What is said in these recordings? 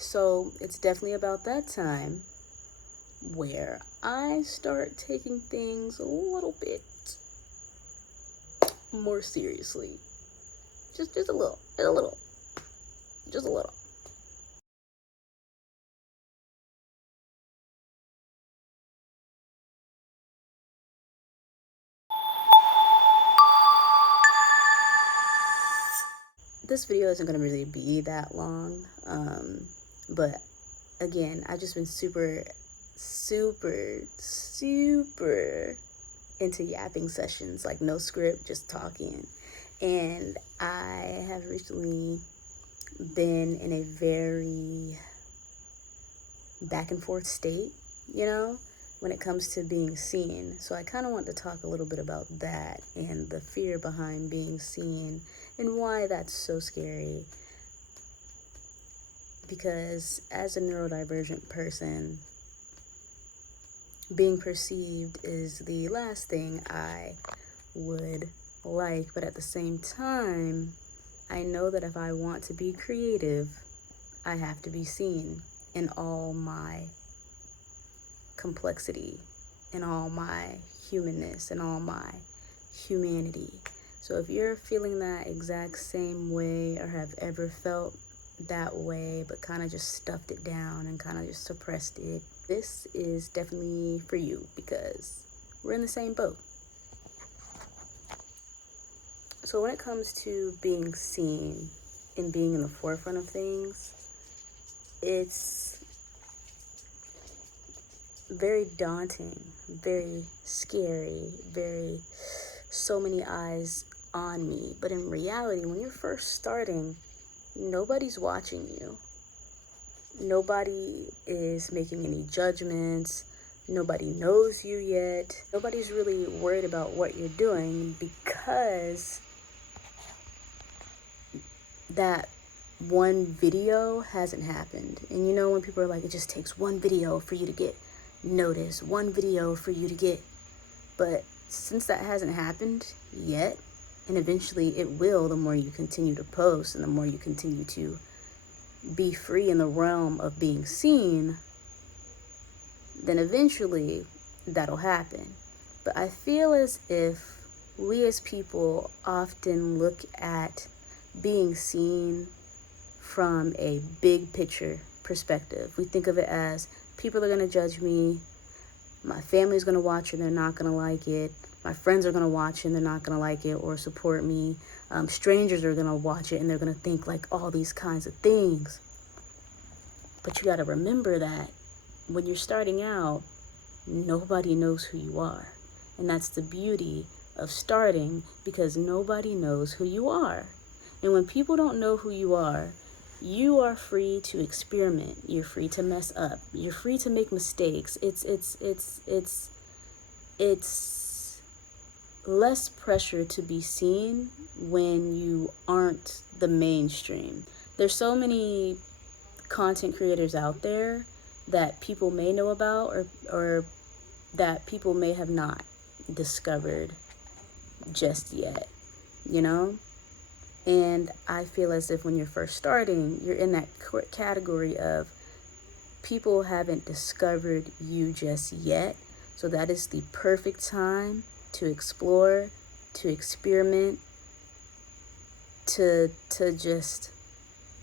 So it's definitely about that time where I start taking things a little bit more seriously. Just a little, just a little. This video isn't gonna really be that long, but again, I've just been super into yapping sessions, like no script, just talking. And I have recently been in a very back and forth state, when it comes to being seen. So I kind of want to talk a little bit about that and the fear behind being seen and why that's so scary. Because as a neurodivergent person, being perceived is the last thing I would like, but at the same time, I know that if I want to be creative, I have to be seen in all my complexity, in all my humanness, in all my humanity. So if you're feeling that exact same way or have ever felt that way but kind of just stuffed it down and kind of just suppressed it, this is definitely for you because we're in the same boat. So when it comes to being seen and being in the forefront of things, it's very daunting, very scary, very so many eyes on me. But in reality, when you're first starting, nobody's watching you. Nobody is making any judgments. Nobody knows you yet. Nobody's really worried about what you're doing because that one video hasn't happened. And when people are like, it just takes one video for you to get noticed, one video for you to get. But since that hasn't happened yet, and eventually it will, the more you continue to post and the more you continue to be free in the realm of being seen, then eventually that'll happen. But I feel as if we as people often look at being seen from a big picture perspective. We think of it as people are going to judge me, my family's going to watch and they're not going to like it, my friends are going to watch and they're not going to like it or support me, strangers are going to watch it and they're going to think like all these kinds of things. But you got to remember that when you're starting out, nobody knows who you are. And that's the beauty of starting, because nobody knows who you are. And when people don't know who you are free to experiment. You're free to mess up. You're free to make mistakes. It's less pressure to be seen when you aren't the mainstream. There's so many content creators out there that people may know about or that people may have not discovered just yet, And I feel as if when you're first starting, you're in that category of people haven't discovered you just yet. So that is the perfect time to explore, to experiment, to just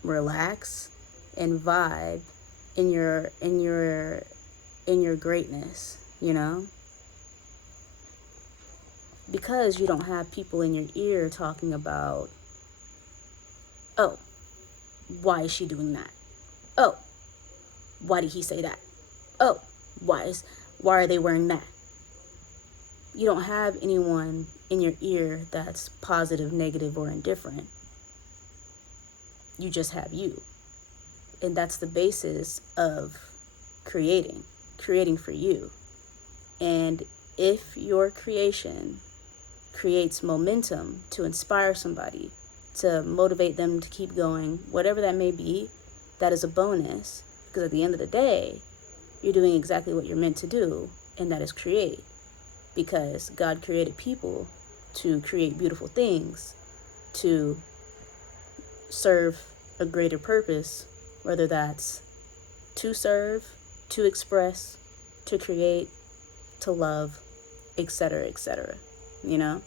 relax and vibe in your greatness, Because you don't have people in your ear talking about, oh, why is she doing that? Oh, why did he say that? Oh, why are they wearing that? You don't have anyone in your ear that's positive, negative, or indifferent. You just have you. And that's the basis of creating for you. And if your creation creates momentum to inspire somebody, to motivate them to keep going, whatever that may be, that is a bonus. Because at the end of the day, you're doing exactly what you're meant to do, and that is create. Because God created people to create beautiful things, to serve a greater purpose, whether that's to serve, to express, to create, to love, etc., etc., you know?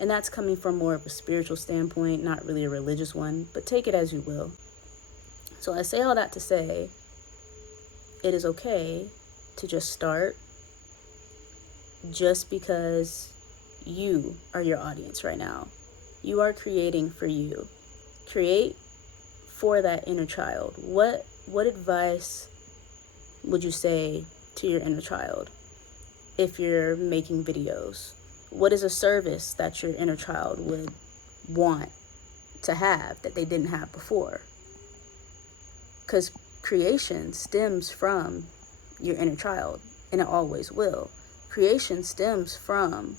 And that's coming from more of a spiritual standpoint, not really a religious one, but take it as you will. So I say all that to say, it is okay to just start just because you are your audience right now. You are creating for you. Create for that inner child. What advice would you say to your inner child if you're making videos? What is a service that your inner child would want to have that they didn't have before? Because creation stems from your inner child, and it always will. Creation stems from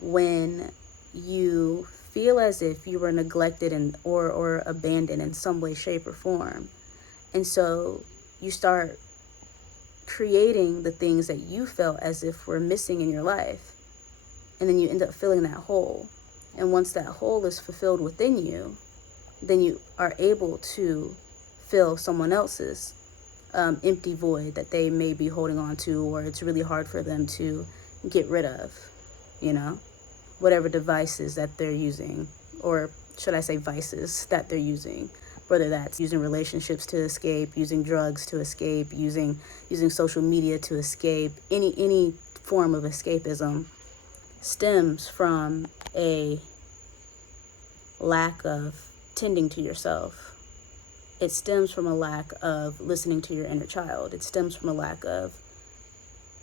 when you feel as if you were neglected or abandoned in some way, shape, or form. And so you start creating the things that you felt as if were missing in your life. And then you end up filling that hole. And once that hole is fulfilled within you, then you are able to fill someone else's empty void that they may be holding on to, or it's really hard for them to get rid of, you know, whatever devices that they're using, or should I say vices that they're using, whether that's using relationships to escape, using drugs to escape, using social media to escape. Any form of escapism stems from a lack of tending to yourself. It stems from a lack of listening to your inner child. It stems from a lack of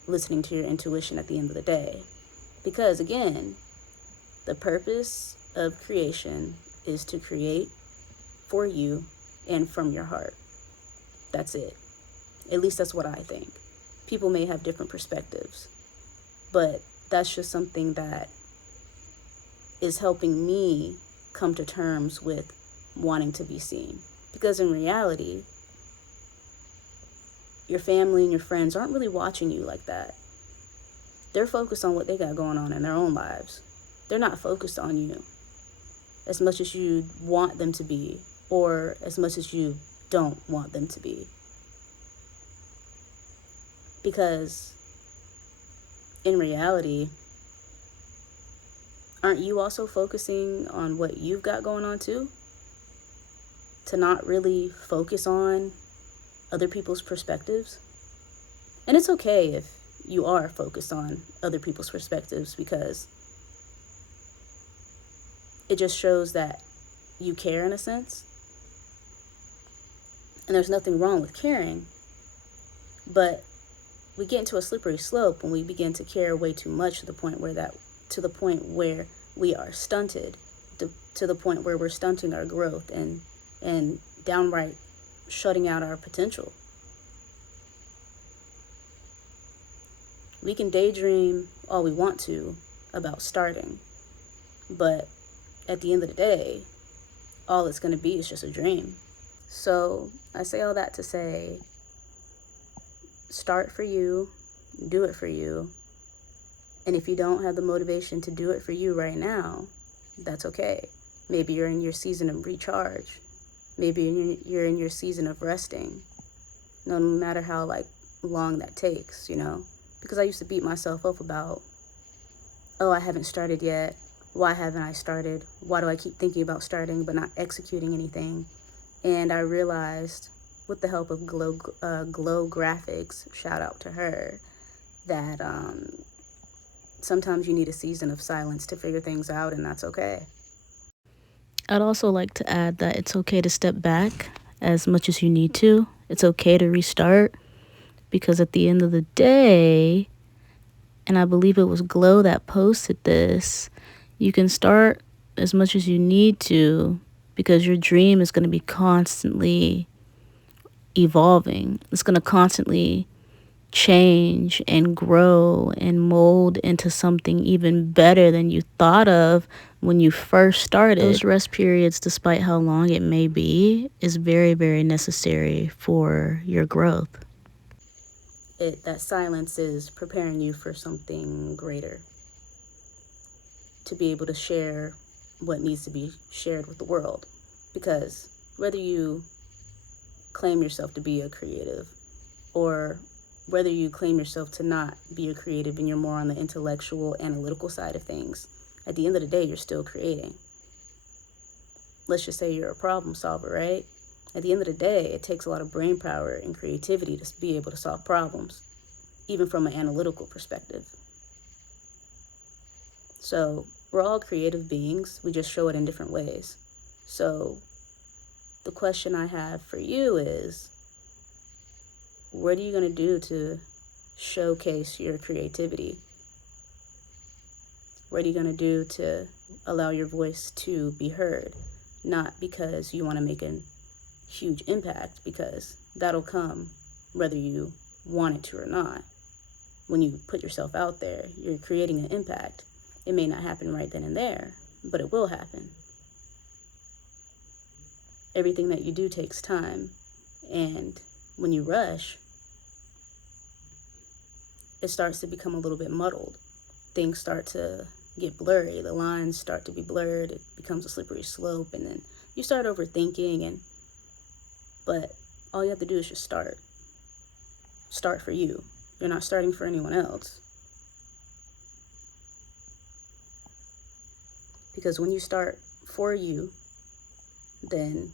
listening to your intuition at the end of the day. Because again, the purpose of creation is to create for you and from your heart. That's it. At least that's what I think. People may have different perspectives, but that's just something that is helping me come to terms with wanting to be seen. Because in reality, your family and your friends aren't really watching you like that. They're focused on what they got going on in their own lives. They're not focused on you as much as you want them to be, or as much as you don't want them to be. Because in reality, aren't you also focusing on what you've got going on too? To not really focus on other people's perspectives. And it's okay if you are focused on other people's perspectives, because it just shows that you care in a sense. And there's nothing wrong with caring, but we get into a slippery slope when we begin to care way too much to the point where we are stunted, to the point where we're stunting our growth and downright shutting out our potential. We can daydream all we want to about starting, but at the end of the day, all it's going to be is just a dream. So I say all that to say, start for you, do it for you. And if you don't have the motivation to do it for you right now, that's okay. Maybe you're in your season of recharge. Maybe you're in your season of resting. No matter how long that takes, you know. Because I used to beat myself up about, oh, I haven't started yet. Why haven't I started? Why do I keep thinking about starting but not executing anything? And I realized, with the help of Glow Graphics, shout out to her, that sometimes you need a season of silence to figure things out, and that's okay. I'd also like to add that it's okay to step back as much as you need to. It's okay to restart, because at the end of the day, and I believe it was Glow that posted this, you can start as much as you need to, because your dream is going to be constantly evolving. It's going to constantly change and grow and mold into something even better than you thought of when you first started. Those rest periods, despite how long it may be, is very, very necessary for your growth. That silence is preparing you for something greater, to be able to share what needs to be shared with the world. Because whether you claim yourself to be a creative, or whether you claim yourself to not be a creative and you're more on the intellectual, analytical side of things, at the end of the day, you're still creating. Let's just say you're a problem solver, right? At the end of the day, it takes a lot of brain power and creativity to be able to solve problems, even from an analytical perspective. So we're all creative beings. We just show it in different ways. So the question I have for you is, what are you going to do to showcase your creativity? What are you going to do to allow your voice to be heard? Not because you want to make a huge impact, because that'll come whether you want it to or not. When you put yourself out there, you're creating an impact. It may not happen right then and there, but it will happen. Everything that you do takes time, and when you rush, it starts to become a little bit muddled. Things start to get blurry. The lines start to be blurred. It becomes a slippery slope, and then you start overthinking. But all you have to do is just start. Start for you. You're not starting for anyone else. Because when you start for you, then,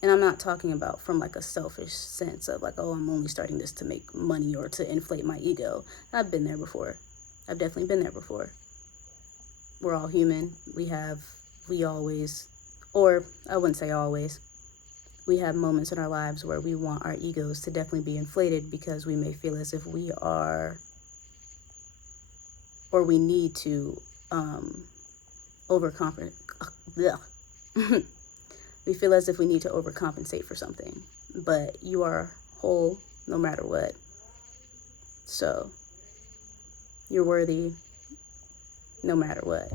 and I'm not talking about from like a selfish sense of like, oh, I'm only starting this to make money or to inflate my ego. I've been there before. I've definitely been there before. We're all human. We always, or I wouldn't say always, we have moments in our lives where we want our egos to definitely be inflated because we may feel as if we are, or we need to overcompensate. We feel as if we need to overcompensate for something, but you are whole no matter what. So you're worthy no matter what.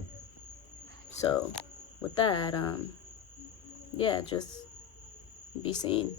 So with that, yeah, just be seen.